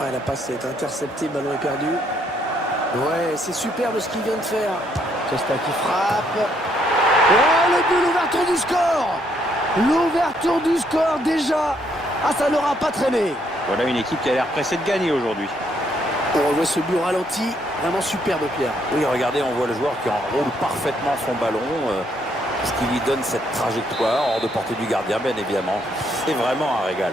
Ouais, la passe est interceptée, le ballon est perdu. Ouais, c'est superbe ce qu'il vient de faire. Costa qui frappe. Oh, le but, l'ouverture du score. L'ouverture du score déjà. Ah, ça n'aura pas traîné. Voilà une équipe qui a l'air pressée de gagner aujourd'hui. On revoit ce but au ralenti. Vraiment superbe, Pierre. Oui, regardez, on voit le joueur qui enroule parfaitement son ballon. Ce qui lui donne cette trajectoire hors de portée du gardien, bien évidemment. C'est vraiment un régal.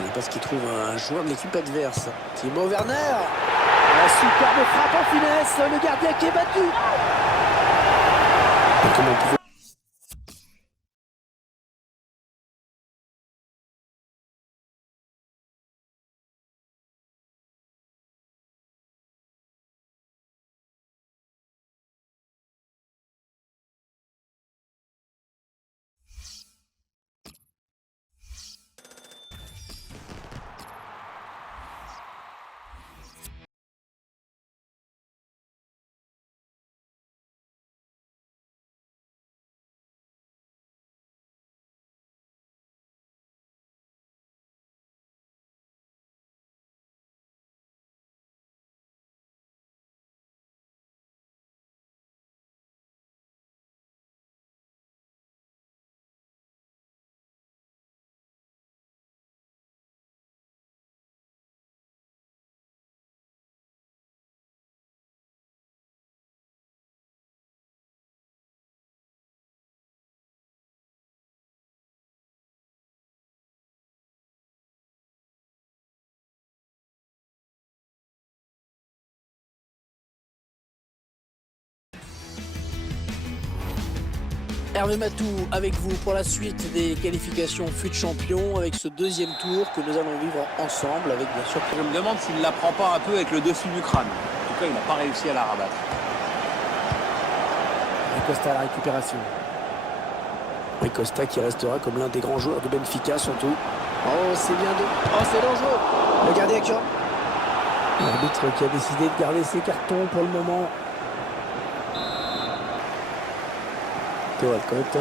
Il parce qu'il trouve un joueur de l'équipe adverse. Timo Werner. Un superbe frappe en finesse. Le gardien qui est battu. Et comment on pouvait... Hervé Matou avec vous pour la suite des qualifications FUT Champion avec ce deuxième tour que nous allons vivre ensemble avec bien sûr... Je me demande s'il ne la prend pas un peu avec le dessus du crâne. En tout cas, il n'a pas réussi à la rabattre. Et Costa à la récupération. Et Costa qui restera comme l'un des grands joueurs de Benfica surtout. Oh, c'est bien de... Oh, c'est dangereux. Le gardien qui... L'arbitre qui a décidé de garder ses cartons pour le moment. Théo Walcott.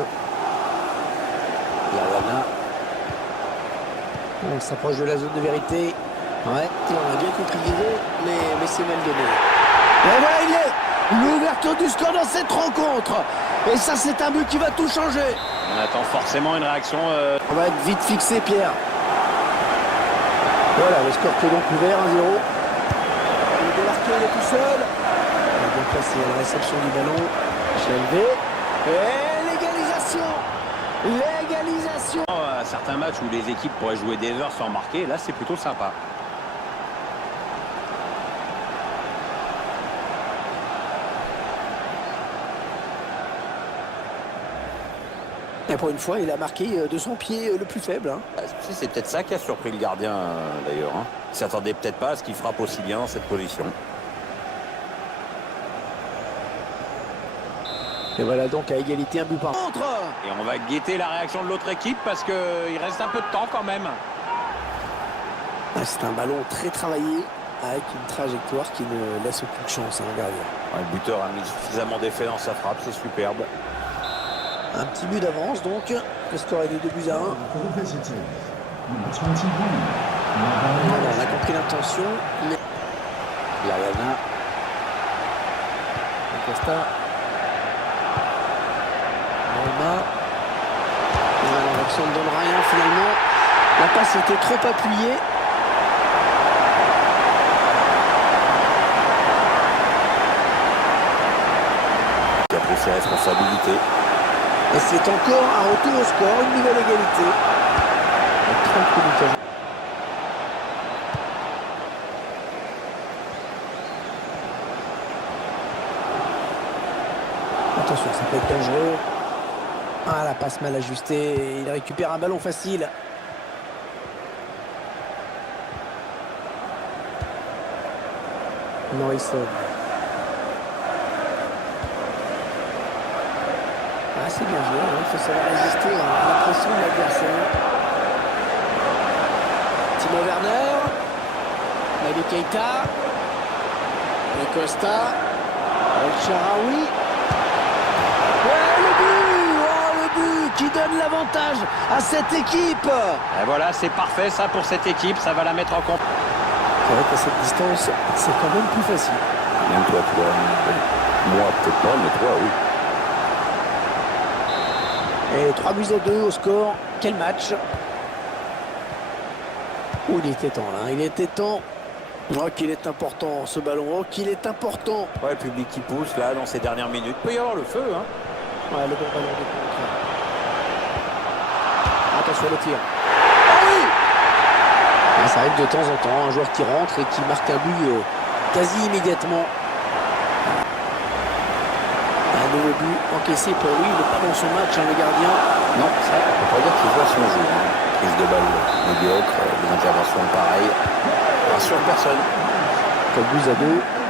Lallana. On s'approche de la zone de vérité. Ouais, on a bien compris l'idée, mais c'est mal donné. Et voilà, il est l'ouverture du score dans cette rencontre. Et ça, c'est un but qui va tout changer. On attend forcément une réaction. On va être vite fixé, Pierre. Voilà, le score qui est donc ouvert, 1-0. Il est démarqué, il est tout seul. Il est bien placé à la réception du ballon. Chelvé. Et l'égalisation. L'égalisation. À certains matchs où les équipes pourraient jouer des heures sans marquer, là c'est plutôt sympa. Et pour une fois, il a marqué de son pied le plus faible. C'est peut-être ça qui a surpris le gardien d'ailleurs. Il ne s'attendait peut-être pas à ce qu'il frappe aussi bien dans cette position. Et voilà donc à égalité, un but par contre. Et on va guetter la réaction de l'autre équipe parce qu'il reste un peu de temps quand même. C'est un ballon très travaillé avec une trajectoire qui ne laisse aucune chance à un gardien. Le buteur a mis suffisamment d'effet dans sa frappe, c'est superbe. Un petit but d'avance donc. Le score est de 2-1. Voilà, on a compris l'intention. Mais... Lallana. Costa. Voilà, l'action ne donne rien finalement. La passe était trop appuyée. Il a pris ses responsabilités. Et c'est encore un retour au score, une nouvelle égalité. 30 minutes à jouer. Attention, ça peut être dangereux. Ah, la passe mal ajustée. Il récupère un ballon facile. Morrison. Ah, c'est bien joué. Il faut savoir résister à la pression de l'adversaire. Timo Werner. Naby Keita. Et Costa. El Shaarawy. Qui donne l'avantage à cette équipe. Et voilà, c'est parfait ça pour cette équipe, ça va la mettre en compte. C'est vrai qu'à cette distance, c'est quand même plus facile. Même toi, tu vois. Moi, peut-être pas, mais toi, oui. Et 3-2 au score. Quel match! Oh, il était temps là, il était temps. Oh, qu'il est important ce ballon, oh, qu'il est important. Ouais, le public qui pousse là dans ces dernières minutes. Il peut y avoir le feu, hein. Ouais, le bon ballon de contre. Attention le tir. Oh oui! Ah, ça arrive de temps en temps, un joueur qui rentre et qui marque un but quasi immédiatement. Un nouveau but encaissé pour lui, il n'est pas dans son match, hein, le gardien. Non, ça, on peut pas dire qu'il joue à son jeu. Hein. Prise de balle médiocre, des interventions pareilles. Rassure personne. 4-2,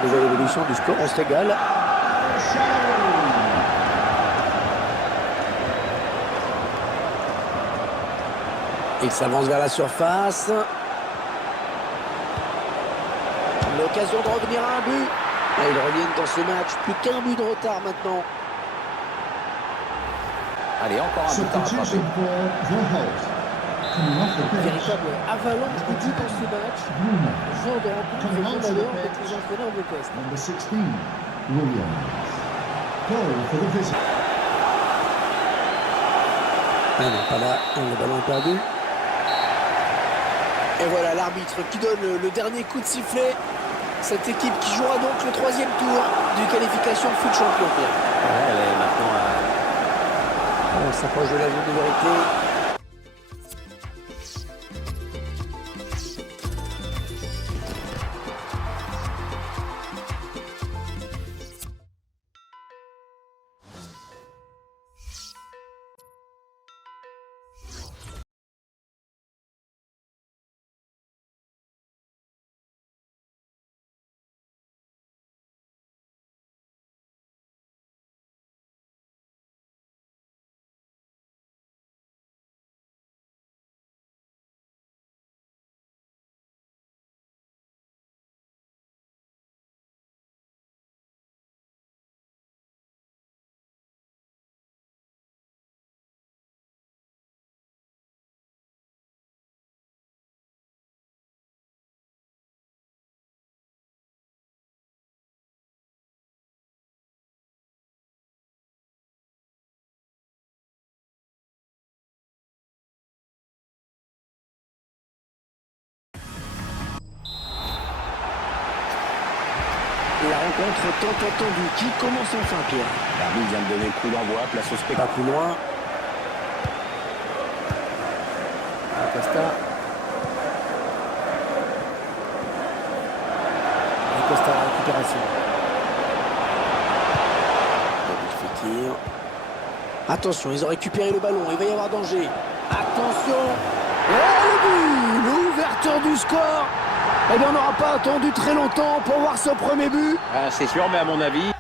nouvelle évolution du score, on se régale. Il s'avance vers la surface. L'occasion de revenir à un but. Et ils reviennent dans ce match. Plus qu'un but de retard maintenant. Allez, encore un but à rattraper. Véritable avalanche de buts dans ce match. Genre de rencontre vraiment valeur avec les entraîneurs de test. Ah non, pas là. Le ballon est perdu. Et voilà l'arbitre qui donne le dernier coup de sifflet. Cette équipe qui jouera donc le 3e tour du qualification foot champion. Ouais, elle est maintenant à... On s'approche de la zone de vérité. La rencontre tant attendue qui commence enfin, Pierre. L'arbitre vient de donner le coup d'envoi, place au Pas spectacle. plus loin. Acosta. Acosta à la récupération. David Fekir. Attention, ils ont récupéré le ballon. Il va y avoir danger. Attention. Oh, le but! L'ouverture du score. Eh bien, on n'aura pas attendu très longtemps pour voir ce premier but. Ah, c'est sûr, mais à mon avis...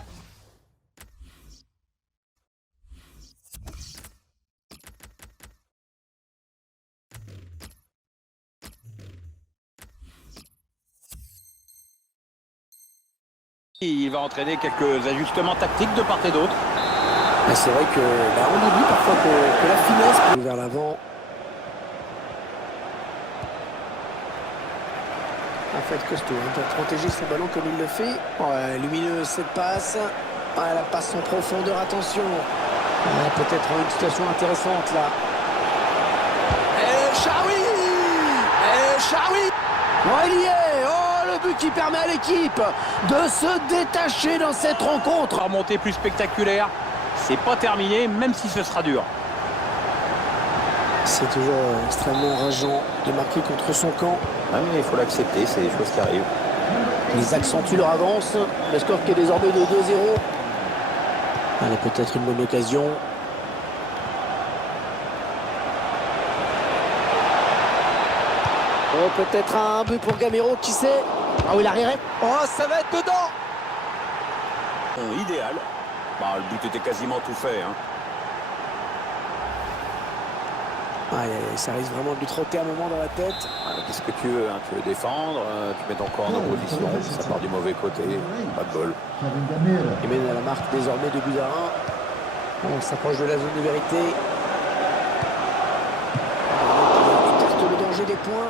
il va entraîner quelques ajustements tactiques de part et d'autre. C'est vrai que on oublie parfois que la finesse peut vers l'avant. En fait, costaud hein, pour protéger son ballon comme il le fait. Ouais, lumineuse cette passe. Ouais, la passe en profondeur, attention. Ouais, peut-être une situation intéressante là. Et Chaoui! Ouais, il y est. Oh, le but qui permet à l'équipe de se détacher dans cette rencontre. Remontée plus spectaculaire. C'est pas terminé, même si ce sera dur. C'est toujours extrêmement rageant de marquer contre son camp. Ouais, mais il faut l'accepter, c'est des choses qui arrivent. Ils accentuent leur avance. Le score qui est désormais de 2-0. Allez, peut-être une bonne occasion. Oh, peut-être un but pour Gamero, qui sait? Ah oui, l'arrière. Oh, ça va être dedans. Idéal. Bah, le but était quasiment tout fait. Hein. Ah, ça risque vraiment de lui trotter un moment dans la tête. Qu'est-ce que tu veux hein? Tu veux défendre, tu mets ton corps en opposition, ça part du mauvais côté, pas de bol. Il mène à la marque désormais de but à 1. On s'approche de la zone de vérité. Il écarte le danger des points.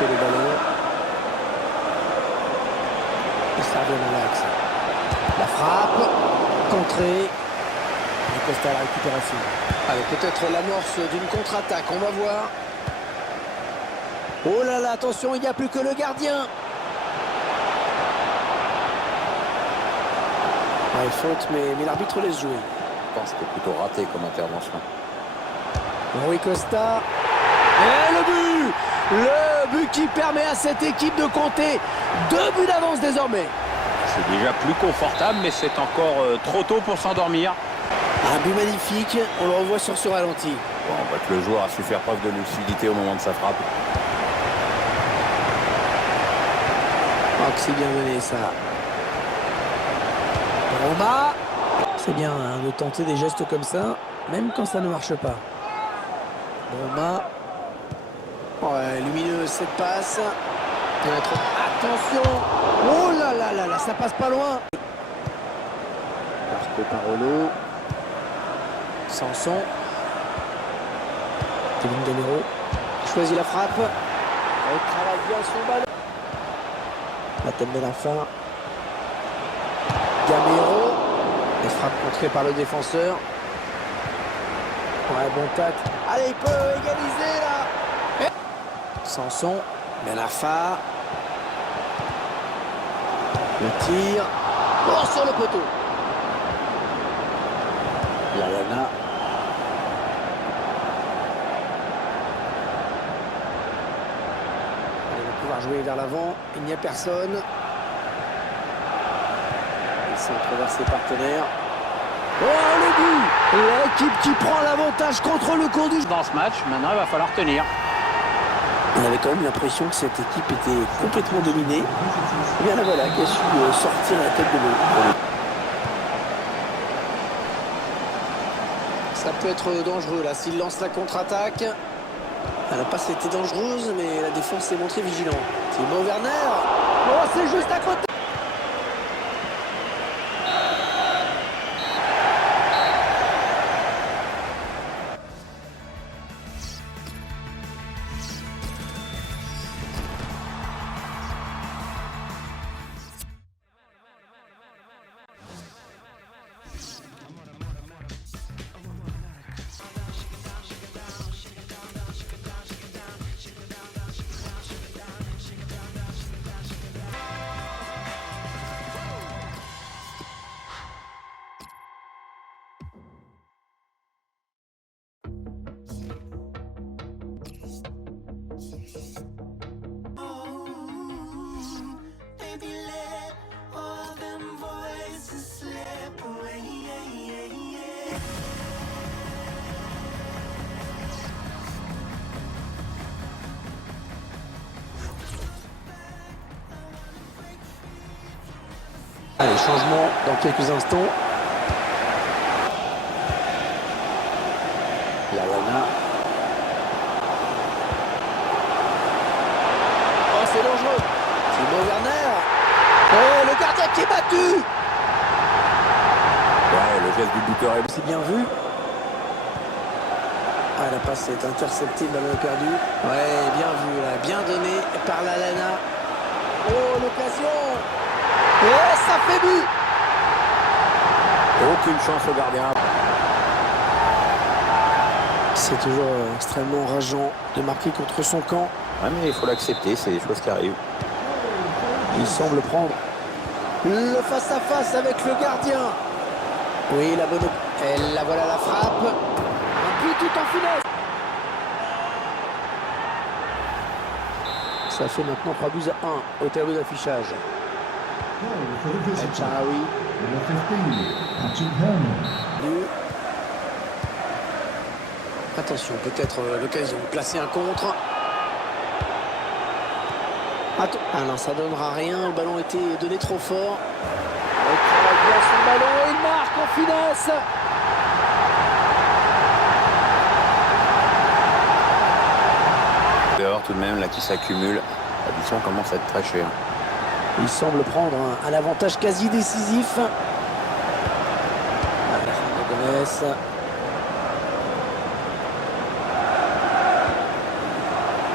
intercepter le ballon. Et ça revient dans l'axe. La frappe, contrée. Et Costa à la récupération. Allez, peut-être l'amorce d'une contre-attaque, on va voir. Oh là là, attention, il n'y a plus que le gardien. Ouais, faute, mais l'arbitre laisse jouer. Je pense que c'était plutôt raté comme intervention. Rui Costa. Et le but! Le but qui permet à cette équipe de compter 2 buts d'avance désormais. C'est déjà plus confortable, mais c'est encore trop tôt pour s'endormir. Un but magnifique, on le revoit sur ce ralenti. Bon, on voit que le joueur a su faire preuve de lucidité au moment de sa frappe. Oh, que c'est bien mené ça. Roma. C'est bien hein, de tenter des gestes comme ça, même quand ça ne marche pas. Roma. Ouais, lumineuse cette passe. Attention. Oh là là là là, ça passe pas loin. Marco Parolo. Sanson. Kevin Gamero. Choisit la frappe. Elle travaille bien son ballon. La tête de la fin. Gamero. Elle frappe contrée par le défenseur. Ouais, bon tac. Allez, il peut égaliser là. Sanson. Benafa. Le tir. Oh, sur le poteau. Lallana. Il va pouvoir jouer vers l'avant. Il n'y a personne. Il s'entre ses partenaires. Oh, le but! L'équipe qui prend l'avantage contre le cours du jeu. Dans ce match, maintenant il va falloir tenir. On avait quand même l'impression que cette équipe était complètement dominée. Et bien la voilà qui a su sortir la tête de l'eau. Ça peut être dangereux là s'il lance la contre-attaque. La passe était dangereuse mais la défense s'est montrée vigilante. Timo Werner. Oh, c'est juste à côté. Allez, changement dans quelques instants. Lallana. Oh, c'est dangereux. Timo Werner. Oh, le gardien qui est battu. Ouais, le geste du buteur est... C'est bien vu. Ah, la passe est interceptée, le ballon est perdu. Ouais, bien vu, là. Bien donné par Lallana. Oh, l'occasion. Et ça fait but. Aucune chance au gardien. C'est toujours extrêmement rageant de marquer contre son camp. Ouais, mais il faut l'accepter, c'est des choses qui arrivent. Il semble prendre le face-à-face avec le gardien. Oui, la bonne... Elle, la voilà la frappe. Un but tout en finesse. Ça fait maintenant 3 buts à 1 au tableau d'affichage. El Shaarawy. Attention, peut-être l'occasion de placer un contre. Ah non, ça donnera rien. Le ballon était donné trop fort. Il travaille bien son ballon et il marque en finesse. Dehors tout de même, là qui s'accumule. L'addition commence à être très chère. Il semble prendre un avantage quasi décisif.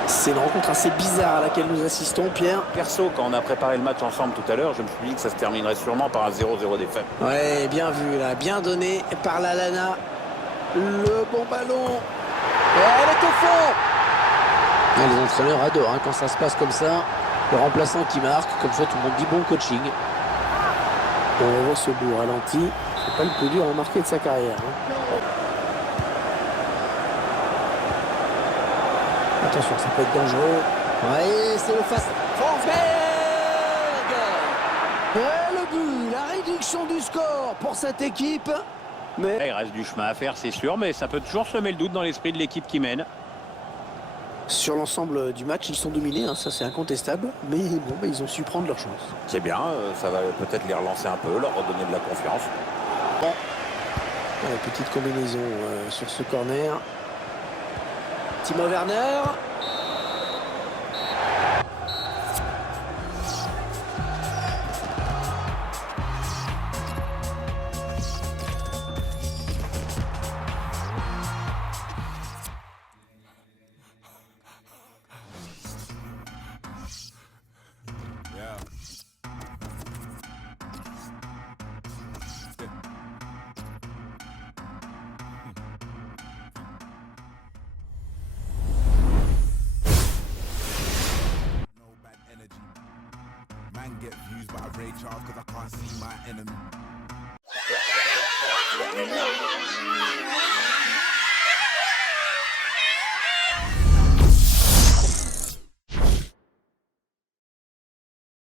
C'est une rencontre assez bizarre à laquelle nous assistons, Pierre. Perso, quand on a préparé le match ensemble tout à l'heure, je me suis dit que ça se terminerait sûrement par un 0-0 défaite. Ouais, bien vu là, bien donné par la Lana. Le bon ballon. Et elle est au fond. Et les entraîneurs adorent hein, quand ça se passe comme ça. Le remplaçant qui marque, comme ça tout le monde dit bon coaching. On voit ce bout au ralenti. C'est pas le plus dur à marquer de sa carrière. Hein. Attention, ça peut être dangereux. Ouais, c'est le fast. Forsberg. Et le but, la réduction du score pour cette équipe. Mais Il reste du chemin à faire, c'est sûr, mais ça peut toujours semer le doute dans l'esprit de l'équipe qui mène. sur l'ensemble du match, ils sont dominés, hein, ça c'est incontestable. Mais bon, ils ont su prendre leur chance. C'est bien, ça va peut-être les relancer un peu, leur redonner de la confiance. Bon. Ouais, petite combinaison sur ce corner. Timo Werner. Get views, but I rage hard cause I can't see my enemy.